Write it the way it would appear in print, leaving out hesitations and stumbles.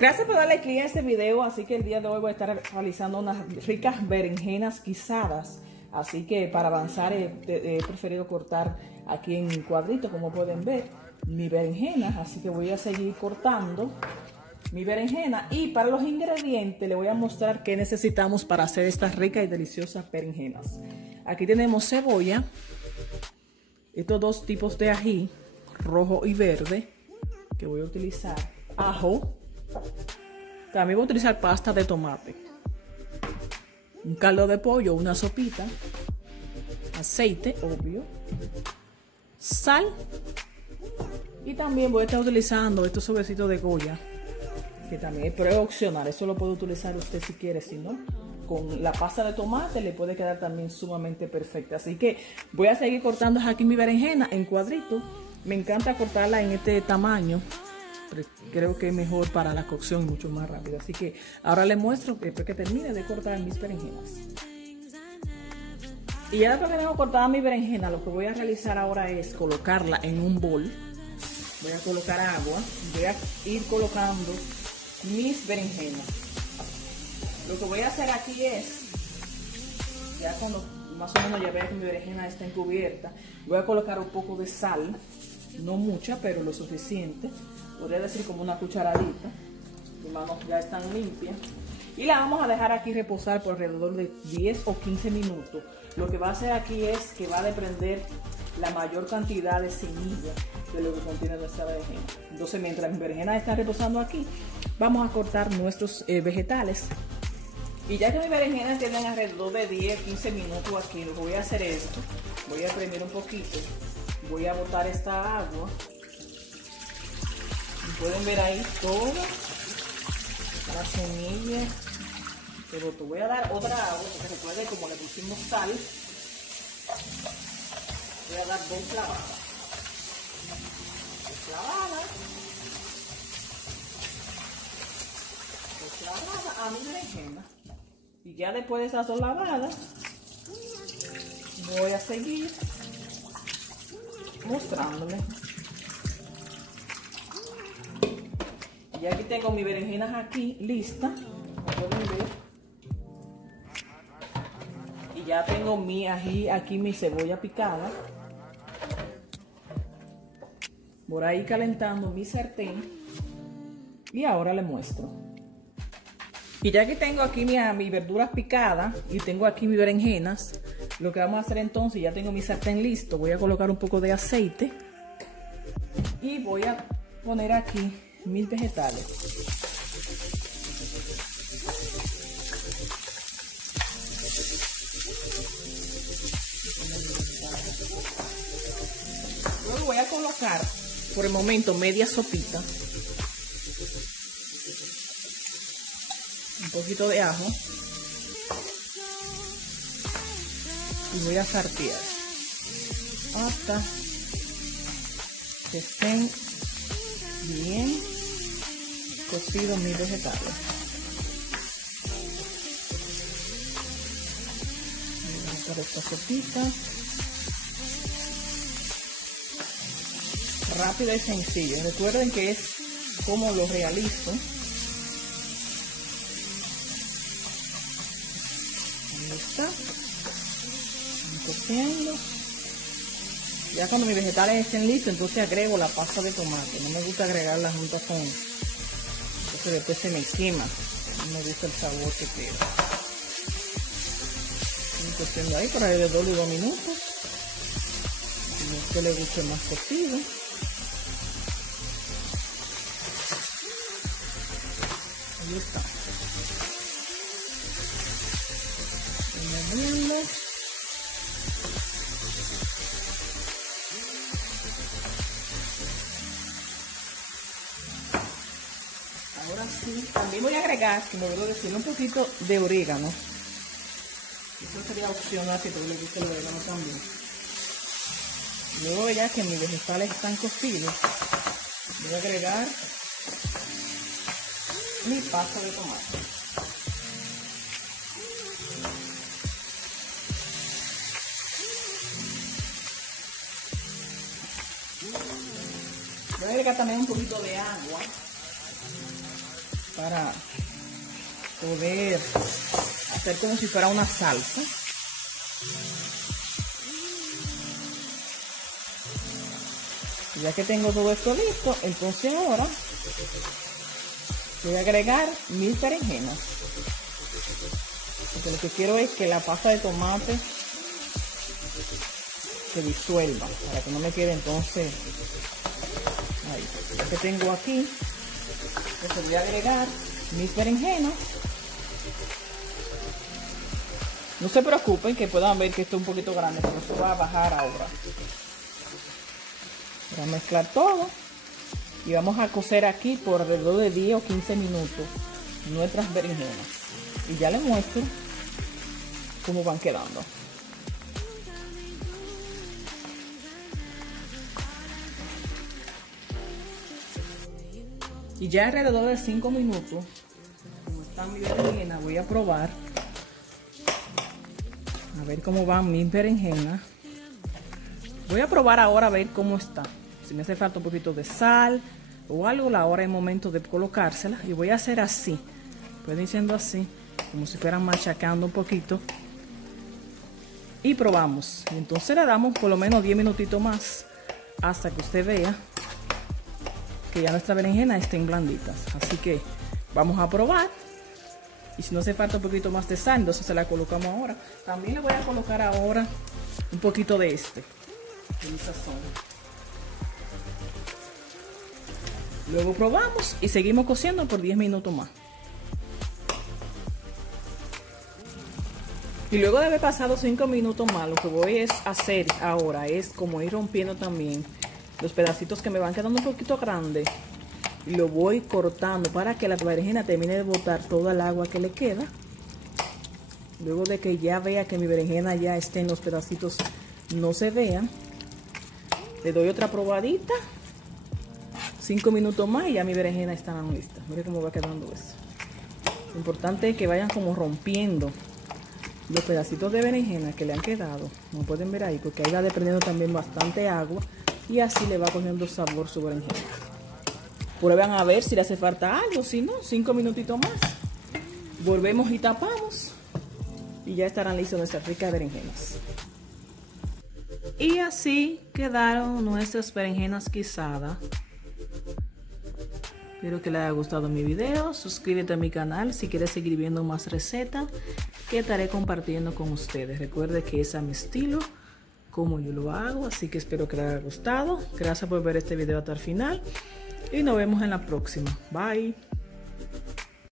Gracias por darle clic a este video, así que el día de hoy voy a estar realizando unas ricas berenjenas guisadas. Así que para avanzar he preferido cortar aquí en cuadritos, como pueden ver, mi berenjena. Así que voy a seguir cortando mi berenjena. Y para los ingredientes les voy a mostrar qué necesitamos para hacer estas ricas y deliciosas berenjenas. Aquí tenemos cebolla, estos dos tipos de ají, rojo y verde, que voy a utilizar, ajo. También voy a utilizar pasta de tomate, un caldo de pollo, una sopita, aceite, obvio, sal, y también voy a estar utilizando estos sobrecitos de Goya, que también es opcional. Eso lo puede utilizar usted si quiere, si no, con la pasta de tomate le puede quedar también sumamente perfecta. Así que voy a seguir cortando aquí mi berenjena en cuadritos. Me encanta cortarla en este tamaño. Creo que es mejor para la cocción, mucho más rápido. Así que ahora les muestro después que termine de cortar mis berenjenas. Y ya después que tengo cortada mi berenjena, lo que voy a realizar ahora es colocarla en un bol. Voy a colocar agua. Voy a ir colocando mis berenjenas. Lo que voy a hacer aquí es, ya cuando más o menos ya vea que mi berenjena está encubierta, voy a colocar un poco de sal. No mucha, pero lo suficiente. Podría decir como una cucharadita. Mis manos ya están limpias. Y la vamos a dejar aquí reposar por alrededor de 10 o 15 minutos. Lo que va a hacer aquí es que va a desprender la mayor cantidad de semillas de lo que contiene nuestra berenjena. Entonces, mientras mis berenjenas están reposando aquí, vamos a cortar nuestros vegetales. Y ya que mis berenjenas tienen alrededor de 10 15 minutos aquí, lo que voy a hacer es esto. Voy a exprimir un poquito. Voy a botar esta agua. Pueden ver ahí toda la semilla que botó. Voy a dar otra agua, porque recuerden, como le pusimos sal, voy a dar dos clavadas. Dos clavadas a mi berenjena. Y ya después de esas dos lavadas, voy a seguir mostrándole. Y aquí tengo mis berenjenas aquí listas, como pueden ver. Y ya tengo mi ají aquí, mi cebolla picada. Por ahí calentando mi sartén. Y ahora les muestro. Y ya que tengo aquí mis verduras picadas y tengo aquí mis berenjenas, lo que vamos a hacer entonces, ya tengo mi sartén listo. Voy a colocar un poco de aceite. Y voy a poner aquí mis vegetales. Luego voy a colocar por el momento media sopita, un poquito de ajo y voy a saltear hasta que estén bien cocidos mis vegetales. Voy a colocar esta sopita. Rápido y sencillo. Recuerden que es como lo realizo. Ahí está. Cociendo. Ya cuando mis vegetales estén listos, entonces agrego la pasta de tomate. No me gusta agregarla junto con... Entonces después se me quema. No me gusta el sabor que queda. Estoy cociendo ahí por alrededor de 2 minutos. Si a usted le gusta más cocido. Ahí está. Añadiendo. Ahora sí, también voy a agregar, si me olvidó decir, un poquito de orégano. Eso sería opcional si te le gusta el orégano también. Luego ya que mis vegetales están cocidos, voy a agregar mi pasta de tomate. Voy a agregar también un poquito de agua. para poder hacer como si fuera una salsa. Y ya que tengo todo esto listo, entonces ahora voy a agregar mis berenjenas, porque lo que quiero es que la pasta de tomate se disuelva, para que no me quede entonces ahí. Ya que tengo aquí, entonces voy a agregar mis berenjenas. No se preocupen, que puedan ver que esto es un poquito grande, pero eso va a bajar ahora. Voy a mezclar todo y vamos a cocer aquí por alrededor de 10 o 15 minutos nuestras berenjenas. Y ya les muestro cómo van quedando. Y ya alrededor de 5 minutos, como está mi berenjena, voy a probar. A ver cómo van mis berenjenas. Voy a probar ahora a ver cómo está. Si me hace falta un poquito de sal o algo, la hora es momento de colocársela. Y voy a hacer así. Pueden ir siendo así, como si fueran machacando un poquito. Y probamos. Y entonces le damos por lo menos 10 minutitos más hasta que usted vea que ya nuestras berenjenas estén blanditas. Así que vamos a probar. Y si no hace falta un poquito más de sal, entonces se la colocamos ahora. También le voy a colocar ahora un poquito de mi sazón. Luego probamos y seguimos cociendo por 10 minutos más. Y luego de haber pasado 5 minutos más, lo que voy a hacer ahora es como ir rompiendo también los pedacitos que me van quedando un poquito grandes. Y lo voy cortando para que la berenjena termine de botar toda el agua que le queda. Luego de que ya vea que mi berenjena ya esté en los pedacitos, no se vean, le doy otra probadita. 5 minutos más y ya mi berenjena está lista. Mire cómo va quedando eso. Lo importante es que vayan como rompiendo los pedacitos de berenjena que le han quedado. Como pueden ver ahí, porque ahí va desprendiendo también bastante agua y así le va cogiendo sabor su berenjena. Prueban a ver si le hace falta algo, si no, 5 minutitos más. Volvemos y tapamos y ya estarán listas nuestras ricas berenjenas. Y así quedaron nuestras berenjenas guisadas. Espero que les haya gustado mi video. Suscríbete a mi canal si quieres seguir viendo más recetas que estaré compartiendo con ustedes. Recuerde que es a mi estilo, como yo lo hago, así que espero que les haya gustado. Gracias por ver este video hasta el final y nos vemos en la próxima. Bye.